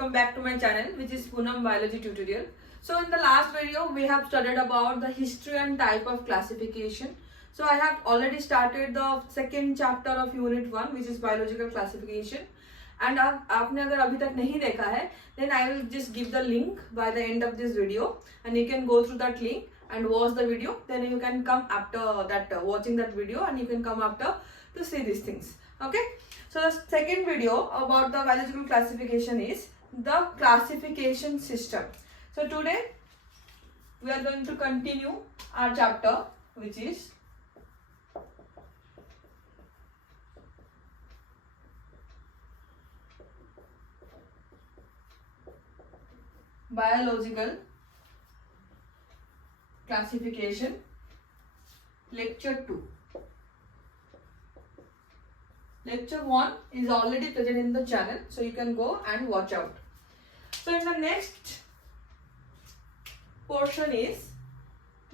welcome back to my channel, which is Poonam Biology Tutorial. So in the last video we have studied about the history and type of classification. So I have already started the second chapter of unit 1, which is biological classification, and आपने अगर अभी तक नहीं देखा है then I will just give the link by the end of this video and you can go through that link and watch the video. Then you can come after that watching that video and you can come after to see these things. Okay, so the second video about the biological classification is the classification system. So today we are going to continue our chapter, which is biological classification, lecture 2. Lecture 1 is already present in the channel, so you can go and watch out. So in the next portion is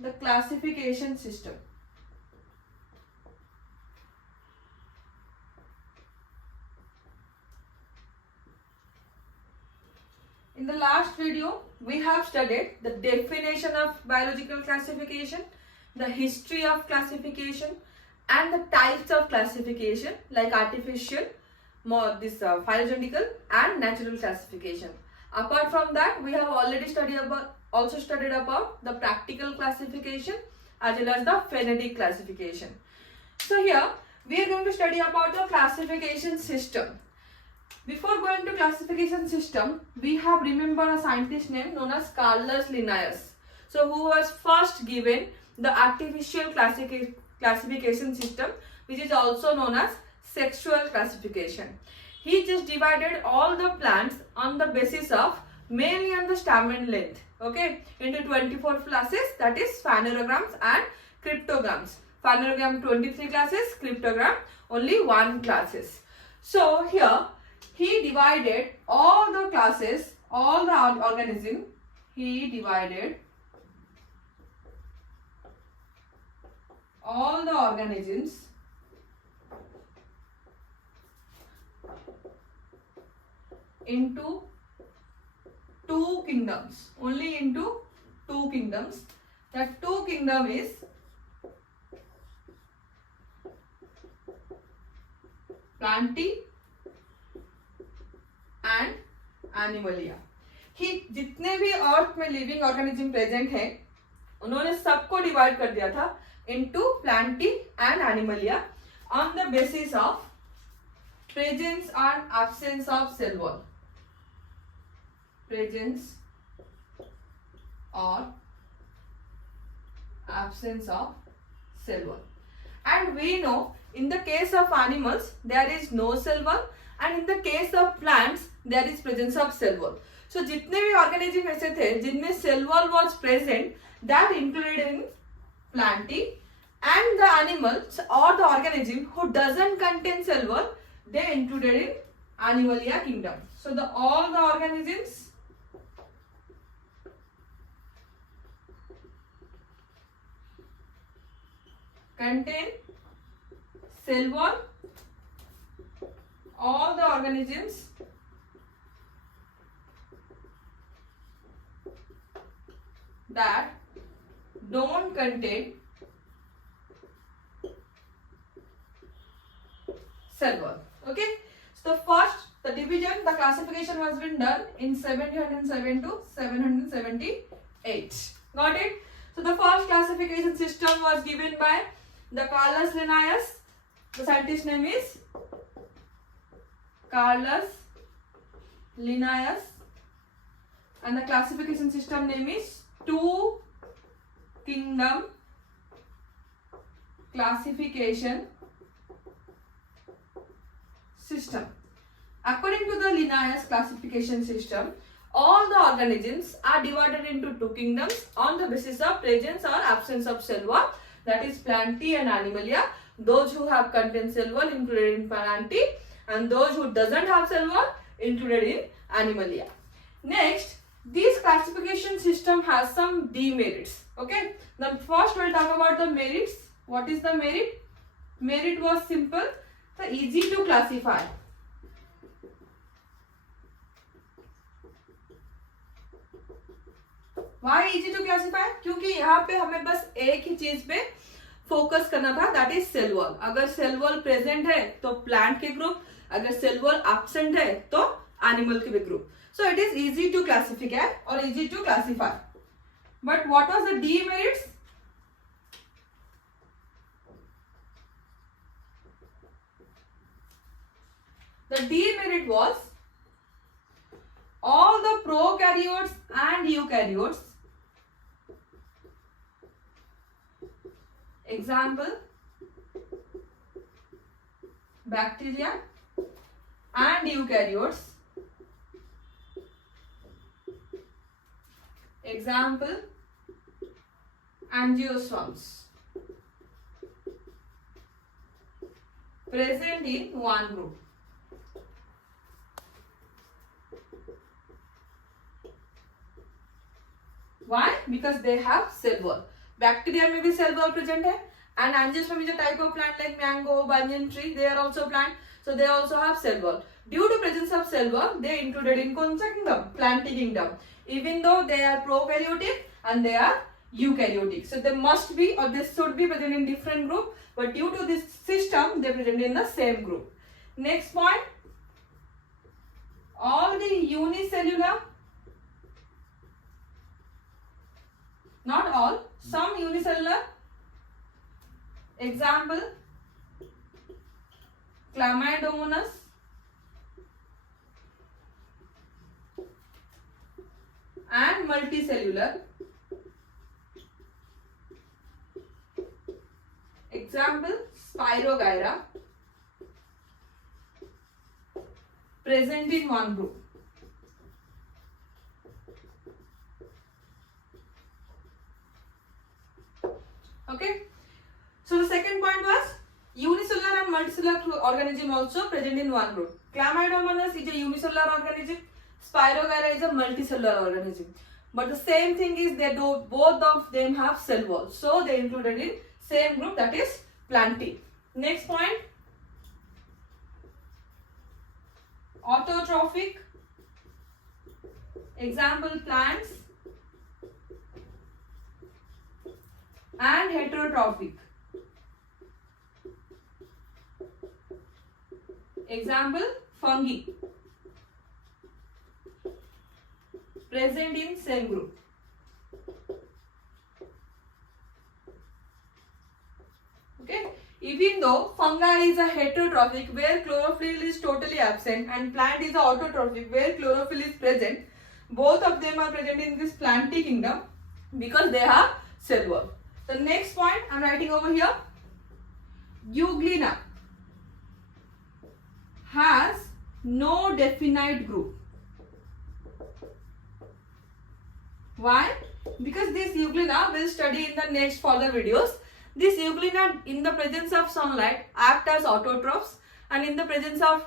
the classification system. In the last video, we have studied the definition of biological classification, the history of classification, and the types of classification like artificial, phylogenetical, and natural classification. Apart from that, we have already studied about the practical classification as well as the phonetic classification. So here we are going to study about the classification system. Before going to classification system, we have remembered a scientist name known as Carolus Linnaeus. So who was first given the artificial classification system, which is also known as sexual classification. He just divided all the plants on the basis of mainly on the stamen length, okay, into 24 classes, that is phanerograms and cryptograms. Phanerogram 23 classes, cryptogram only 1 classes. So here he divided all the classes, all the organism, he divided all the organisms into 2 kingdoms, only into 2 kingdoms. That 2 kingdom is Plantae and Animalia. ही जितने भी अर्थ में living organism present है उन्होंने सबको divide कर दिया था into Plantae and Animalia on the basis of presence or absence of cell wall. Presence or absence of cell wall. And we know in the case of animals there is no cell wall, and in the case of plants there is presence of cell wall. So जितने भी organism ऐसे थे जिनमें cell wall was present, that included in Plantae, and the animals or the organism who doesn't contain cell wall, they included in Animalia kingdom. So all the organisms contain cell wall, all the organisms that don't contain cell wall. Okay, so the division, the classification was been done in 707 to 778. Got it? So the first classification system was given by the Carolus Linnaeus. The scientist name is Carolus Linnaeus, and the classification system name is 2 kingdom classification system. According to the Linnaeus classification system, all the organisms are divided into 2 kingdoms on the basis of presence or absence of cell wall, that is Plantae and Animalia. Those who have contained cell wall included in Plantae, and those who doesn't have cell wall included in Animalia. Next, this classification system has some demerits. Okay, the first we'll talk about the merits. What is the merit? Merit was simple, the easy to classify. Why easy to classify? क्योंकि यहाँ पे हमें बस एक ही चीज पे focus करना था, दैट इज सेल वॉल. अगर सेल वॉल प्रेजेंट है तो प्लांट के ग्रुप, अगर सेल वॉल एब्सेंट है तो एनिमल के भी group. So it is easy to classify और easy to classify. But what was the demerits? The demerit was all the prokaryotes and eukaryotes, example bacteria and eukaryotes, example angiosperms, present in one group. Why? Because they have cell wall. Bacteria में भी cell wall present है, and angiosperm is a type of plant like mango, banyan tree. They are also plant, so they also have cell wall. Due to presence of cell wall, they are included in कौन सा kingdom? Plantae kingdom. Even though they are prokaryotic and they are eukaryotic, so they must be or they should be present in different group. But due to this system, they are present in the same group. Next point, all the unicellular. Not all, some unicellular. Example, Chlamydomonas, and multicellular. Example, Spirogyra, present in one group. Okay, so the second point was unicellular and multicellular organism also present in one group. Chlamydomonas is a unicellular organism, Spirogyra is a multicellular organism. But the same thing is they do, both of them have cell wall, so they included in same group, that is Plantae. Next point, autotrophic, example plants, and heterotrophic, example fungi, present in same group. Okay, even though fungi is a heterotrophic where chlorophyll is totally absent and plant is a autotrophic where chlorophyll is present, both of them are present in this Plantae kingdom because they have cell wall. The next point I am writing over here, Euglena has no definite group. Why? Because this Euglena will study in the next further videos. This Euglena in the presence of sunlight act as autotrophs and in the presence of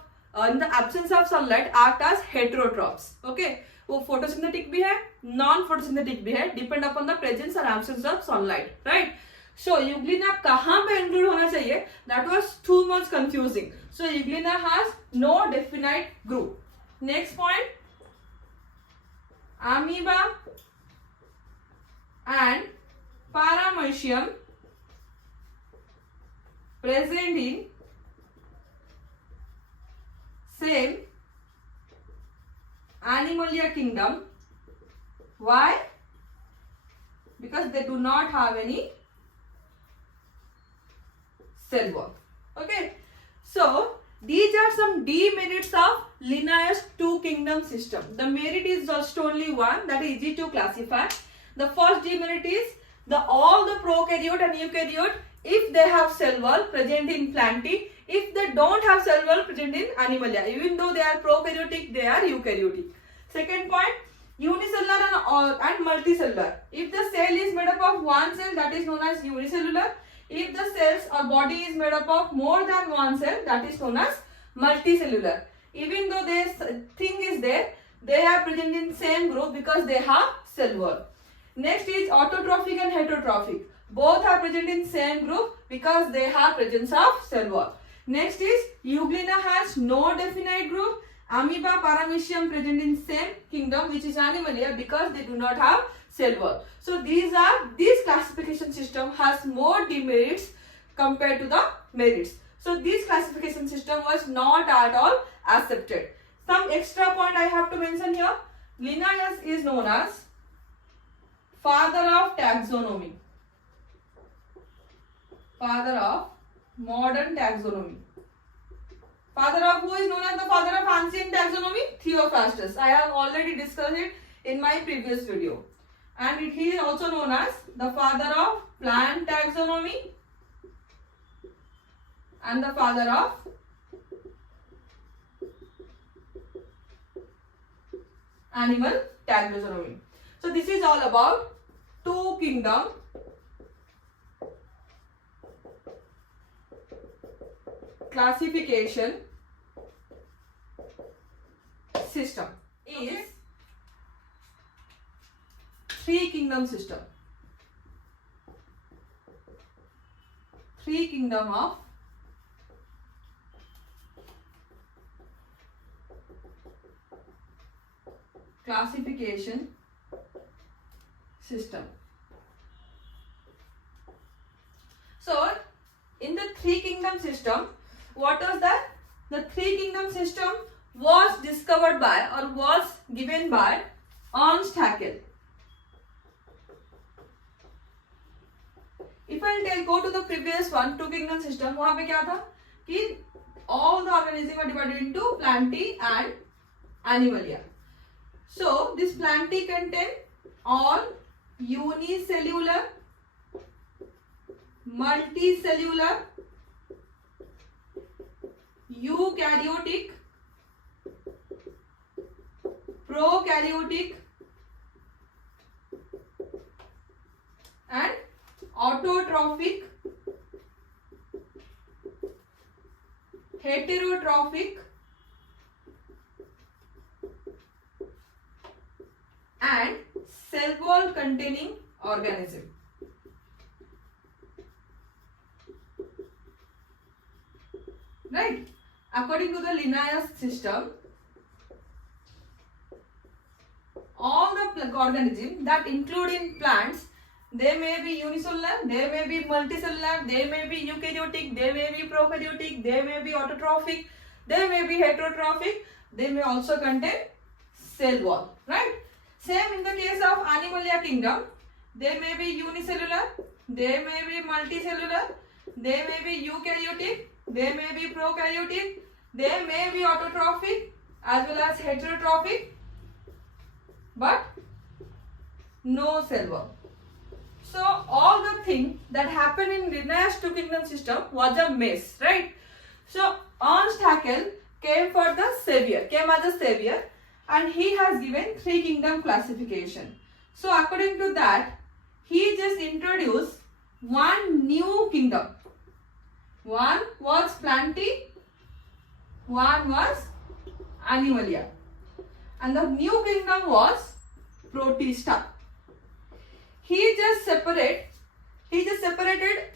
in the absence of sunlight act as heterotrophs. Okay, वो photosynthetic भी है, non-photosynthetic भी है, depend upon the presence or absence of sunlight, right? So Euglena कहाँ पे include होना चाहिए? That was too much confusing. So Euglena has no definite group. Next point, amoeba and paramecium present in same Animalia kingdom. Why? Because they do not have any cell wall. Okay, so these are some demerits of Linnaeus two kingdom system. The merit is just only one, that is easy to classify. The first demerit is all the prokaryote and eukaryote, if they have cell wall, present in Plantae. If they don't have cell wall, present in Animalia. Even though they are prokaryotic, they are eukaryotic. Second point, unicellular and multicellular. If the cell is made up of one cell, that is known as unicellular. If the cells or body is made up of more than one cell, that is known as multicellular. Even though this thing is there, they are present in same group because they have cell wall. Next is autotrophic and heterotrophic. Both are present in same group because they have presence of cell wall. Next is Euglena has no definite group. Amoeba, paramecium present in same kingdom which is Animalia because they do not have cell wall. So this classification system has more demerits compared to the merits. So this classification system was not at all accepted. Some extra point I have to mention here. Linnaeus is known as father of taxonomy, father of modern taxonomy. Father of who is known as the father of ancient taxonomy? Theophrastus. I have already discussed it in my previous video. And he is also known as the father of plant taxonomy and the father of animal taxonomy. So this is all about two kingdom classification system is three kingdom system. Three kingdom of classification system. So in the three kingdom system, what was that? The three kingdom system was discovered by or was given by Ernst Haeckel. If I go to the previous one, two kingdom system, वहाँ पे क्या था कि all the organisms are divided into Plantae and Animalia. So this Plantae contain all unicellular, multicellular, eukaryotic, prokaryotic and autotrophic, heterotrophic and cell wall containing organism. Right? According to the Linnaeus system, all the organisms that include in plants, they may be unicellular, they may be multicellular, they may be eukaryotic, they may be prokaryotic, they may be autotrophic, they may be heterotrophic, they may also contain cell wall. Right? Same in the case of Animalia kingdom, they may be unicellular, they may be multicellular, they may be eukaryotic, they may be prokaryotic, they may be autotrophic as well as heterotrophic, but no cell wall. So all the things that happen in Linnaeus two kingdom system was a mess, right? So Ernst Haeckel came as a savior, and he has given three kingdom classification. So according to that, he just introduced one new kingdom. One was Plantae, one was Animalia, and the new kingdom was Protista. He just separated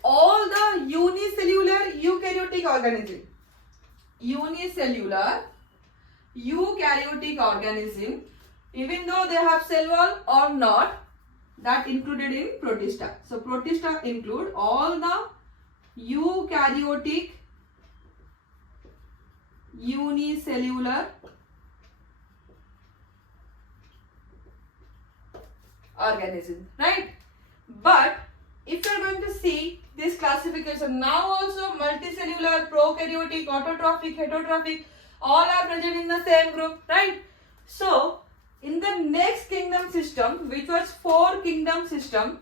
all the unicellular eukaryotic organism. Unicellular eukaryotic organism, even though they have cell wall or not, that included in Protista. So Protista include all the eukaryotic unicellular organism, right? But if you are going to see this classification, now also multicellular, prokaryotic, autotrophic, heterotrophic, all are present in the same group, right? So in the next kingdom system, which was four kingdom system,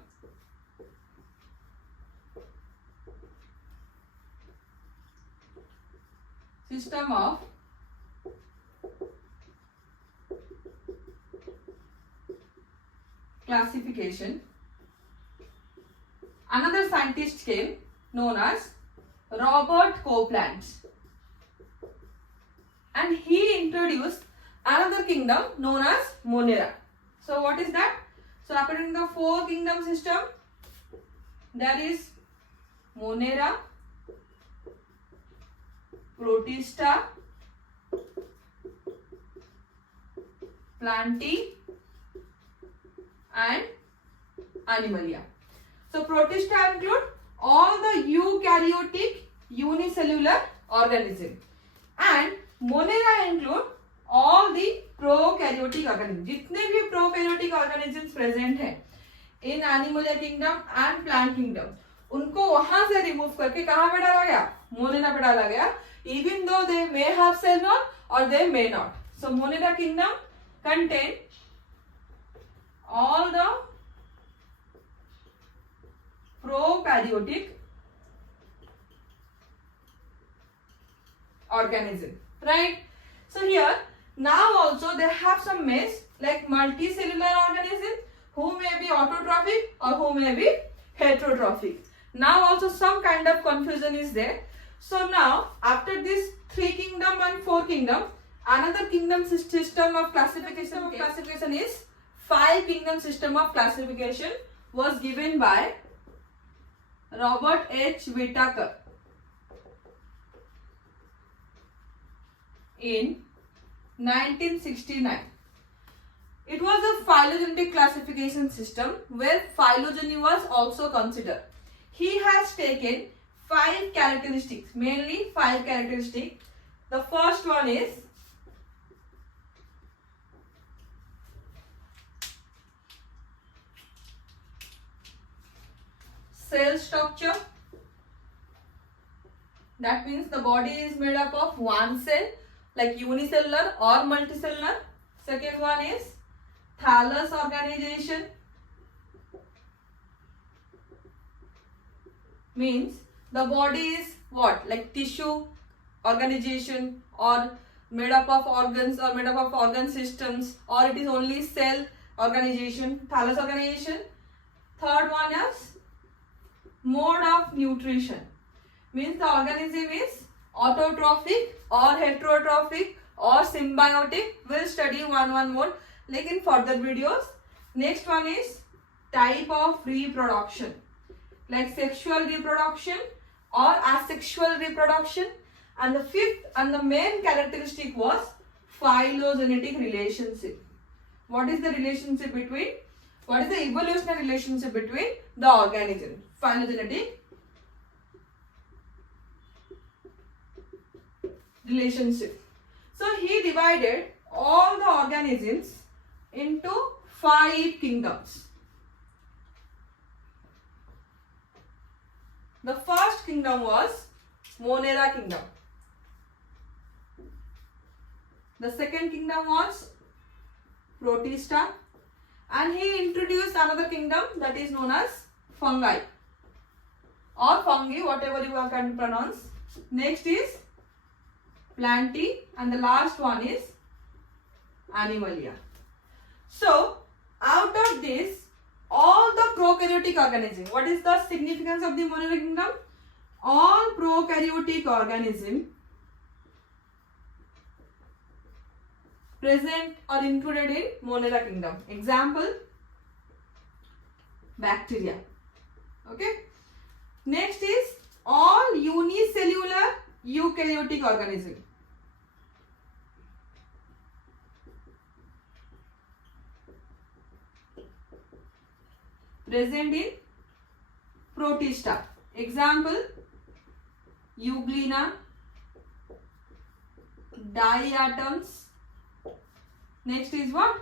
system of classification, another scientist came known as Robert Copeland, and he introduced another kingdom known as Monera. So what is that? So according to the four kingdom system, there is Monera, Protista, Plantae and Animalia. So Protista include all the eukaryotic unicellular organism, and Monera include all the prokaryotic organisms. जितने भी prokaryotic organisms present हैं in Animalia kingdom and plant kingdom, उनको वहां से remove करके कहाँ पे डाला गया? Monera पे डाला गया, even though they may have cell wall or they may not. So Monera kingdom contain all the prokaryotic organism, right? So here now also they have some mess like multicellular organism who may be autotrophic or who may be heterotrophic. Now also some kind of confusion is there. So now after this 3 kingdom and 4 kingdom, another kingdom system of classification is 5 kingdom system of classification was given by Robert H. Whittaker in 1969. It was a phylogenetic classification system where phylogeny was also considered. He has taken 5 characteristics, mainly 5 characteristics. The first one is cell structure. That means the body is made up of one cell, like unicellular or multicellular. Second one is thallus organization. Means the body is what? Like tissue organization, or made up of organs, or made up of organ systems, or it is only cell organization, thallus organization. Third one is mode of nutrition. Means the organism is autotrophic or heterotrophic or symbiotic. We'll study one more like in further videos. Next one is type of reproduction, like sexual reproduction or asexual reproduction. And the fifth and the main characteristic was phylogenetic relationship. What is the relationship between, what is the evolutionary relationship between the organism? Phylogenetic relationship. So he divided all the organisms into 5 kingdoms. The first kingdom was Monera kingdom. The second kingdom was Protista, and he introduced another kingdom that is known as Fungi or Fungi, whatever you can pronounce. Next is Plantae, and the last one is Animalia. So out of this, all the prokaryotic organism, what is the significance of the Monera kingdom? All prokaryotic organism present or included in Monera kingdom. Example, bacteria. Okay. Next is all unicellular eukaryotic organism. Present in Protista. Example, euglena, diatoms. Next is what?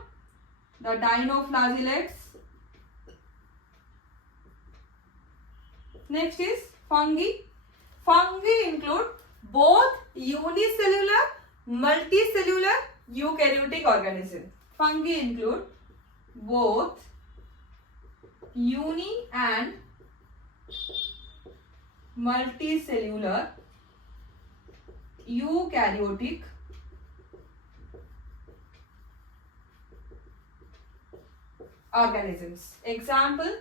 The dinoflagellates. Next is fungi. Fungi include both unicellular, multicellular eukaryotic organism. Fungi include both uni and multicellular eukaryotic organisms. Example,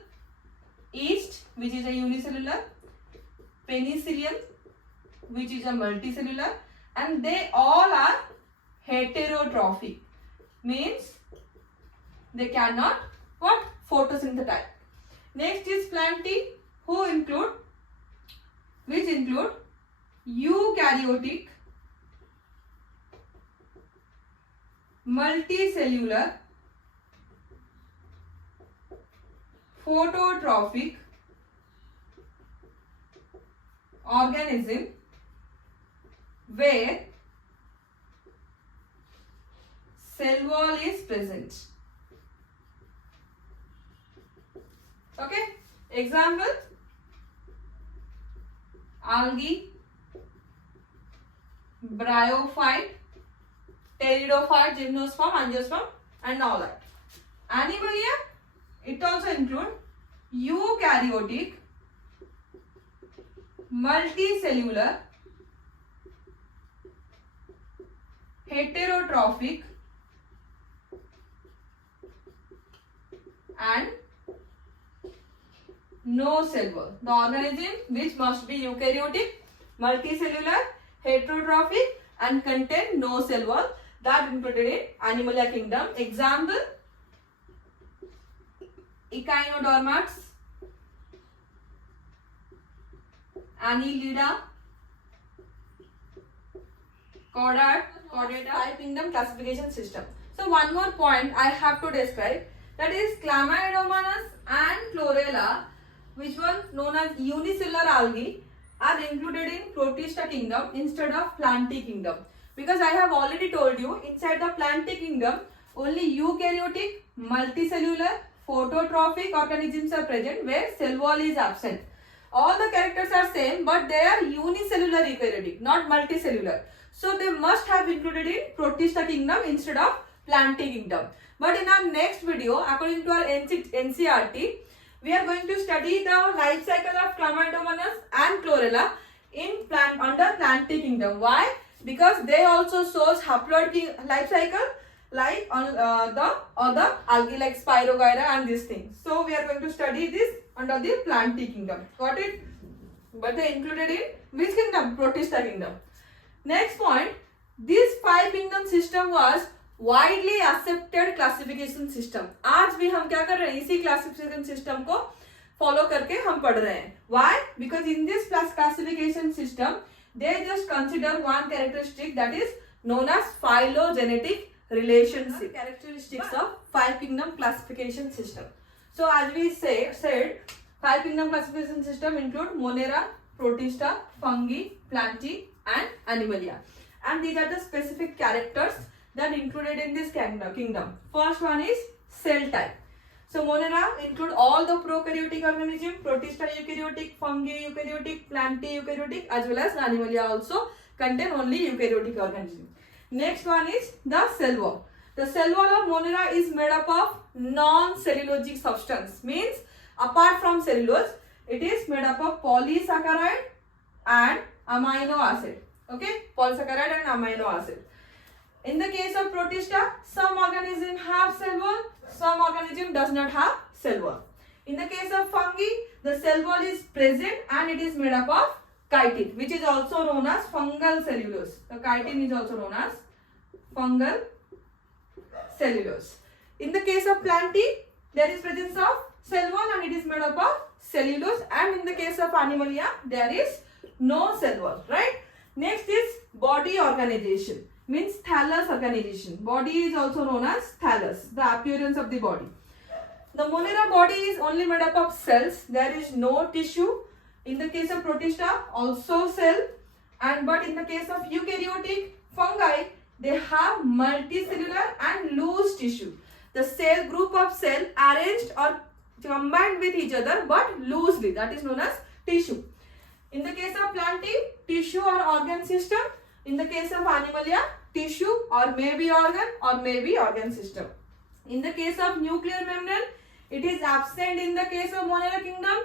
yeast, which is a unicellular, penicillium, which is a multicellular, and they all are heterotrophic. Means they cannot what? Photosynthesize. Next is Plantae, which include eukaryotic, multicellular phototrophic organism where cell wall is present. Okay, example: algae, bryophyte, pteridophyte, gymnosperm, angiosperm, and all that. Animalia, it also include eukaryotic, multicellular, heterotrophic, and no cell wall. The organism which must be eukaryotic, multicellular, heterotrophic, and contain no cell wall, that included in Animalia kingdom. Example: echinodermats, Annelida, chordata. 5 kingdom classification system. So one more point I have to describe, that is Chlamydomonas and Chlorella, which one known as unicellular algae, are included in Protista kingdom instead of Plantae kingdom. Because I have already told you, inside the Plantae kingdom, only eukaryotic, multicellular, phototrophic organisms are present where cell wall is absent. All the characters are same, but they are unicellular eukaryotic, not multicellular. So they must have included in Protista kingdom instead of Plantae kingdom. But in our next video, according to our NCERT, we are going to study the life cycle of Chlamydomonas and Chlorella under Plantae kingdom. Why? Because they also shows haploid life cycle like on the other algae like Spirogyra and these things. So we are going to study this under the Plantae kingdom. Got it? But they included in which kingdom? Protista kingdom. Next point, this 5 kingdom system was widely accepted classification system. आज भी हम क्या कर रहे हैं, इसी classification system को follow करके हम पढ़ रहे हैं. Why? Because in this classification system, they just consider one characteristic, that is known as phylogenetic relationship. Characteristics of 5 kingdom classification system. So as we said 5 kingdom classification system include Monera, Protista, Fungi, Plantae, and Animalia. And these are the specific characters that included in this kingdom. First one is cell type. So Monera include all the prokaryotic organism, Protista eukaryotic, Fungi eukaryotic, Plantae eukaryotic, as well as Animalia also contain only eukaryotic organism. Next one is the cell wall. The cell wall of Monera is made up of non-cellulosic substance. Means apart from cellulose, it is made up of polysaccharide and amino acid. Okay, polysaccharide and amino acid. In the case of Protista, some organism have cell wall, some organism does not have cell wall. In the case of Fungi, the cell wall is present and it is made up of chitin, which is also known as fungal cellulose. The chitin is also known as fungal cellulose. In the case of Plantae, there is presence of cell wall and it is made up of cellulose, and in the case of Animalia, there is no cell wall, right? Next is body organization, means thallus organization. Body is also known as thallus, the appearance of the body. The Monera body is only made up of cells. There is no tissue. In the case of Protista, also cell, but in the case of eukaryotic fungi, they have multicellular and loose tissue. The cell group of cell arranged or combined with each other but loosely, that is known as tissue. In the case of Plantae, tissue or organ system. In the case of Animalia, tissue or maybe organ system. In the case of nuclear membrane, it is absent in the case of Monera kingdom,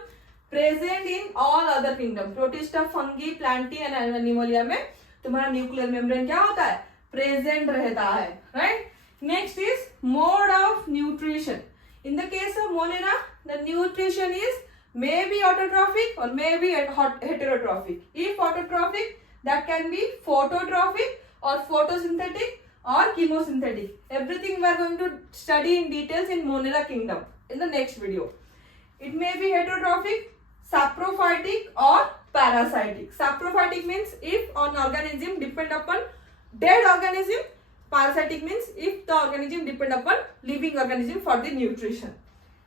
present in all other kingdom. Protista, Fungi, Plantae and Animalia में तुम्हारा nuclear membrane क्या होता है? Present रहता है, right? Next is mode of nutrition. In the case of Monera, the nutrition is maybe autotrophic or maybe heterotrophic. If autotrophic, that can be phototrophic or photosynthetic or chemosynthetic. Everything we are going to study in details in Monera kingdom in the next video. It may be heterotrophic, saprophytic or parasitic. Saprophytic means if an organism depend upon dead organism. Parasitic means if the organism depend upon living organism for the nutrition.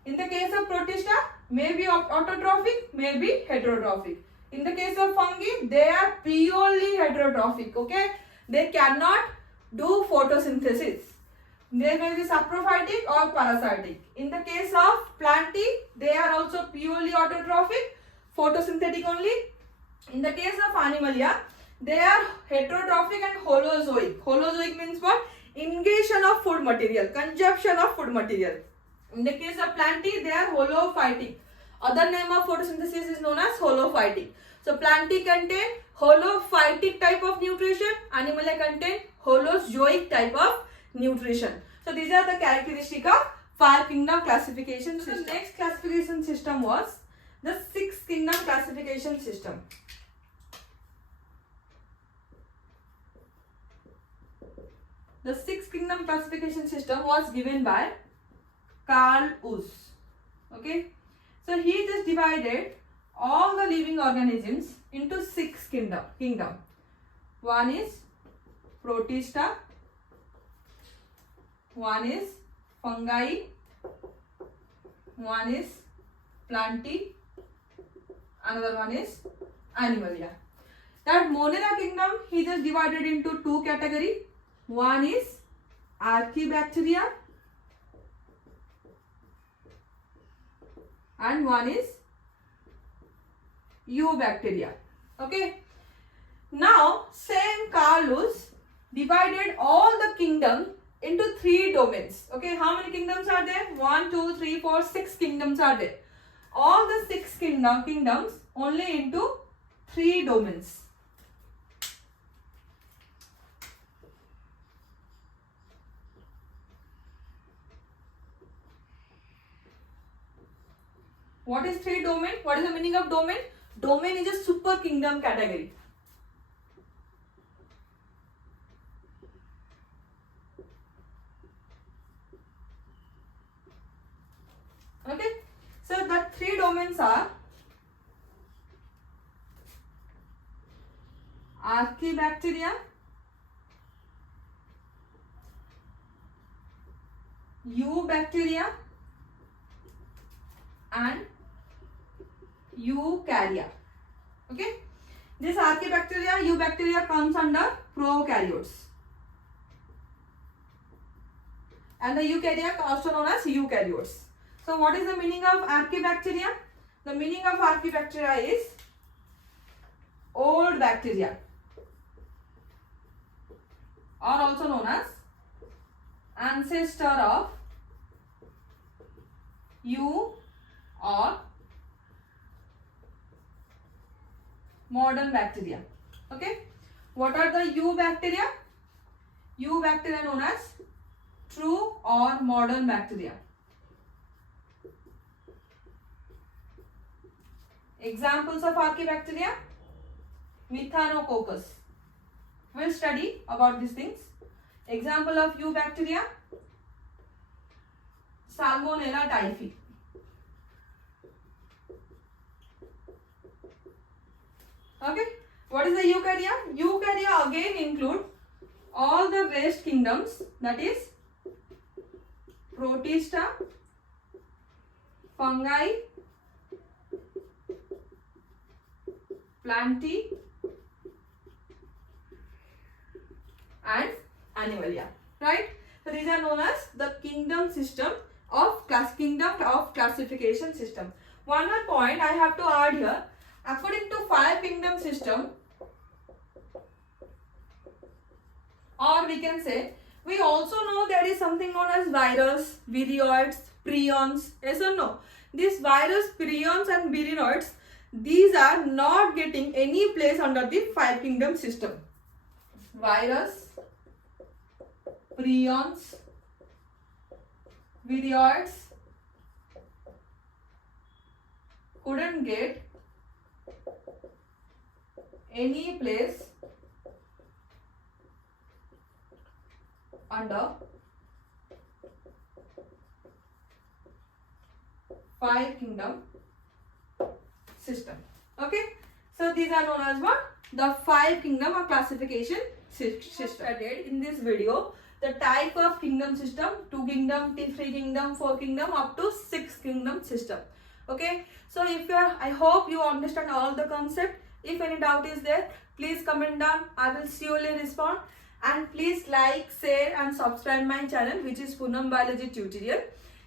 In the case of Protista, may be autotrophic, may be heterotrophic. In the case of fungi, they are purely heterotrophic. Okay, they cannot do photosynthesis. They may be saprophytic or parasitic. In the case of Plantae, they are also purely autotrophic, photosynthetic only. In the case of Animalia, they are heterotrophic and holozoic. Holozoic means what? Ingestion of food material, consumption of food material. In the case of Plantae, they are holophytic. Other name of photosynthesis is known as holophytic. So Plantae contain holophytic type of nutrition, Animalia contain holozoic type of nutrition. So these are the characteristics of 5 kingdom classification system. The next classification system was the 6 kingdom classification system. The 6 kingdom classification system was given by Carl Woese. Okay, so he just divided all the living organisms into 6 kingdom. One is Protista, one is Fungi, one is Plantae, another one is Animalia. That Monera kingdom he just divided into 2 categories. One is Archaebacteria and one is Eubacteria. Okay. Now same Carl Woese divided all the kingdom into 3 domains. Okay, how many kingdoms are there? 1, 2, 3, 4, 6 kingdoms are there. All the 6 kingdoms only into 3 domains. What is 3 domain? What is the meaning of domain? Domain is a super kingdom category. Okay, so the 3 domains are Archaebacteria, Eubacteria and Eukarya. Okay, this Archaebacteria, Eubacteria comes under prokaryotes, and the Eukarya also known as eukaryotes. So what is the meaning of Archaebacteria? The meaning of Archaebacteria is old bacteria, or also known as ancestor of you or modern bacteria. Okay, what are the Eubacteria? Eubacteria known as true or modern bacteria. Examples of Archaebacteria: Methanococcus. We'll study about these things. Example of Eubacteria: Salmonella typhi. Okay, what is the Eukarya? Eukarya again include all the rest kingdoms, that is Protista, Fungi, Plantae and Animalia. Right? So these are known as the kingdom system of classification system. One more point I have to add here. According to 5 kingdom system, or we can say, we also know there is something known as virus, viroids, prions. Yes or no? These virus, prions and viroids, these are not getting any place under the 5 kingdom system. Virus, prions, viroids couldn't get any place under 5 kingdom system. Okay, so these are known as what? The 5 kingdom or classification system. Studied in this video the type of kingdom system: 2 kingdom, 3 kingdom, 4 kingdom up to 6 kingdom system. Okay, so if you are, I hope you understand all the concept. If any doubt is there, please comment down. I will surely respond. And please like, share and subscribe my channel, which is Poonam Biology Tutorial.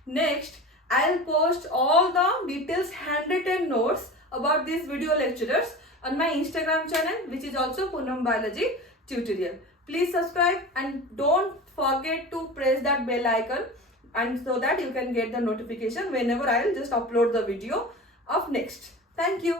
Next, I will post all the details handwritten notes about these video lecturers on my Instagram channel, which is also Poonam Biology Tutorial. Please subscribe and don't forget to press that bell icon, and so that you can get the notification whenever I will just upload the video of next. Thank you.